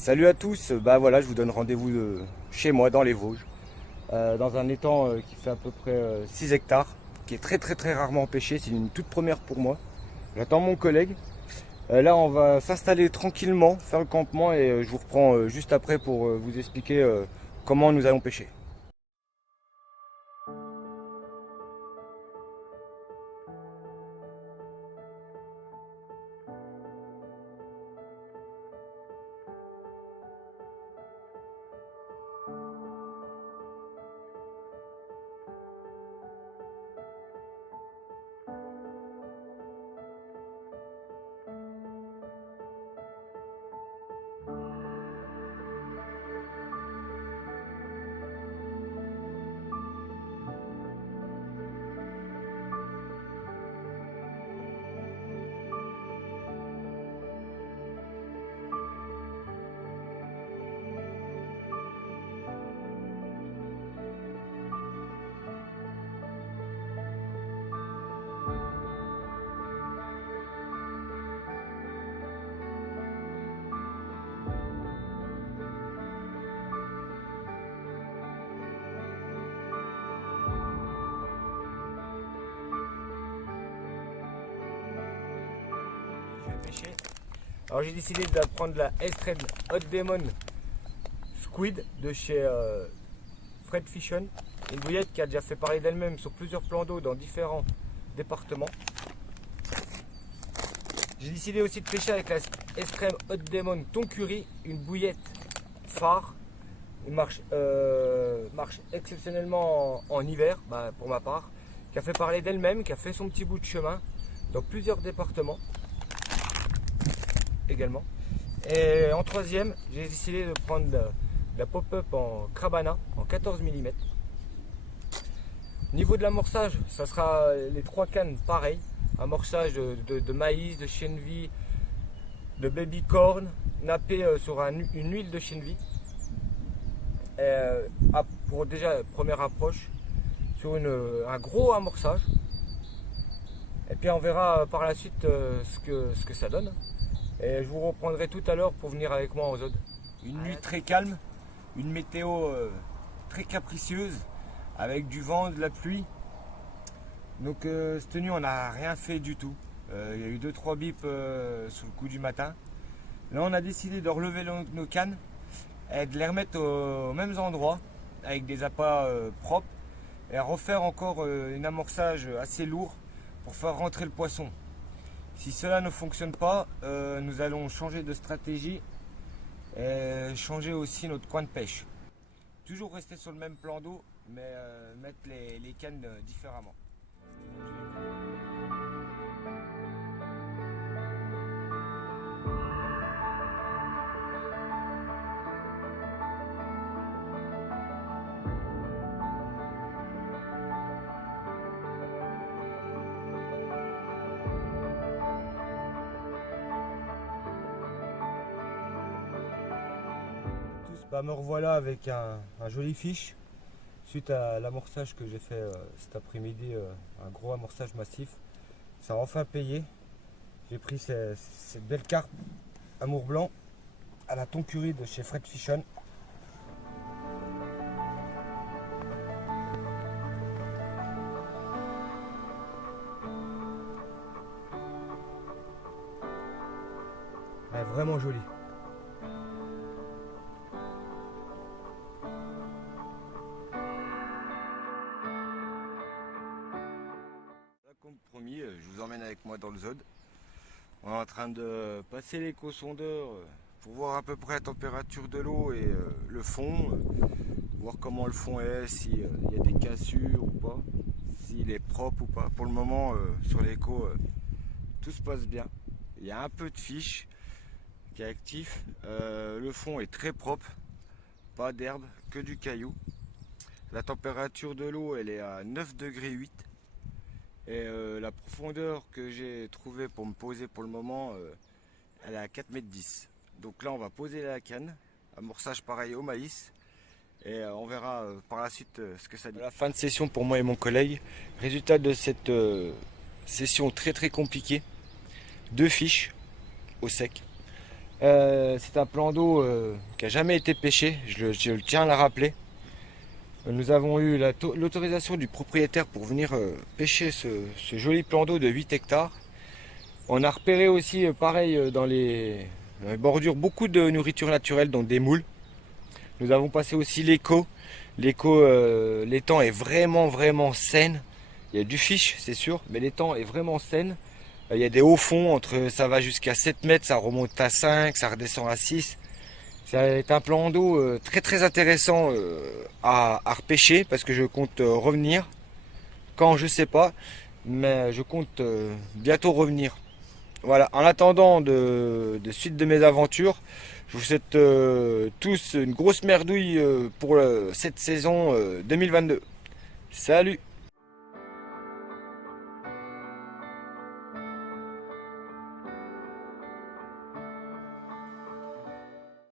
Salut à tous, bah voilà, je vous donne rendez-vous chez moi dans les Vosges, dans un étang qui fait à peu près 6 hectares, qui est très rarement pêché, c'est une toute première pour moi. J'attends mon collègue. Là on va s'installer tranquillement, faire le campement et je vous reprends juste après pour vous expliquer comment nous allons pêcher. Je vais pêcher. Alors j'ai décidé de prendre la Estrem Hot Demon Squid de chez Fred Fishon, une bouillette qui a déjà fait parler d'elle-même sur plusieurs plans d'eau dans différents départements. J'ai décidé aussi de pêcher avec la Estrem Hot Demon Thon Curry, une bouillette phare. Il marche exceptionnellement en hiver, pour ma part, qui a fait parler d'elle-même, qui a fait son petit bout de chemin dans plusieurs départements également. Et en troisième, j'ai décidé de prendre la pop-up en Crabana en 14 mm. Niveau de l'amorçage, ça sera les trois cannes pareil. Amorçage de maïs, de chenvi, de baby corn, nappé sur une huile de chenvi. Pour déjà première approche sur un gros amorçage. Et puis on verra par la suite ce que ça donne. Et je vous reprendrai tout à l'heure pour venir avec moi en zone. Une nuit très calme, une météo très capricieuse, avec du vent, de la pluie. Donc cette nuit on n'a rien fait du tout. Il y a eu 2-3 bips sur le coup du matin. Là on a décidé de relever nos cannes et de les remettre aux mêmes endroits avec des appâts propres et à refaire encore un amorçage assez lourd pour faire rentrer le poisson. Si cela ne fonctionne pas, nous allons changer de stratégie et changer aussi notre coin de pêche. Toujours rester sur le même plan d'eau, mais mettre les cannes différemment. Me revoilà avec un joli fiche suite à l'amorçage que j'ai fait cet après-midi, un gros amorçage massif. Ça a enfin payé. J'ai pris cette belle carpe amour blanc à la thon curry de chez Fred Fishon. Elle est vraiment jolie. Comme promis, je vous emmène avec moi dans le zod. On est en train de passer l'éco-sondeur pour voir à peu près la température de l'eau et le fond, voir comment le fond est, s'il y a des cassures ou pas, s'il est propre ou pas. Pour le moment, sur l'éco, tout se passe bien. Il y a un peu de fiche qui est actif. Le fond est très propre, pas d'herbe, que du caillou. La température de l'eau, elle est à 9,8 degrés. Et la profondeur que j'ai trouvée pour me poser pour le moment, elle est à 4,10 m. Donc là on va poser la canne, amorçage pareil au maïs. Et on verra par la suite ce que ça dit. La fin de session pour moi et mon collègue. Résultat de cette session très compliquée. 2 fiches au sec. C'est un plan d'eau qui n'a jamais été pêché, je le tiens à le rappeler. Nous avons eu l'autorisation du propriétaire pour venir pêcher ce joli plan d'eau de 8 hectares. On a repéré aussi, pareil, dans les bordures, beaucoup de nourriture naturelle, dont des moules. Nous avons passé aussi l'éco. L'éco, l'étang est vraiment saine. Il y a du fiche, c'est sûr, mais l'étang est vraiment saine. Il y a des hauts fonds, ça va jusqu'à 7 mètres, ça remonte à 5, ça redescend à 6. C'est un plan d'eau très intéressant à repêcher parce que je compte revenir. Quand, je sais pas, mais je compte bientôt revenir. Voilà, en attendant de suite de mes aventures, je vous souhaite tous une grosse merdouille pour cette saison 2022. Salut!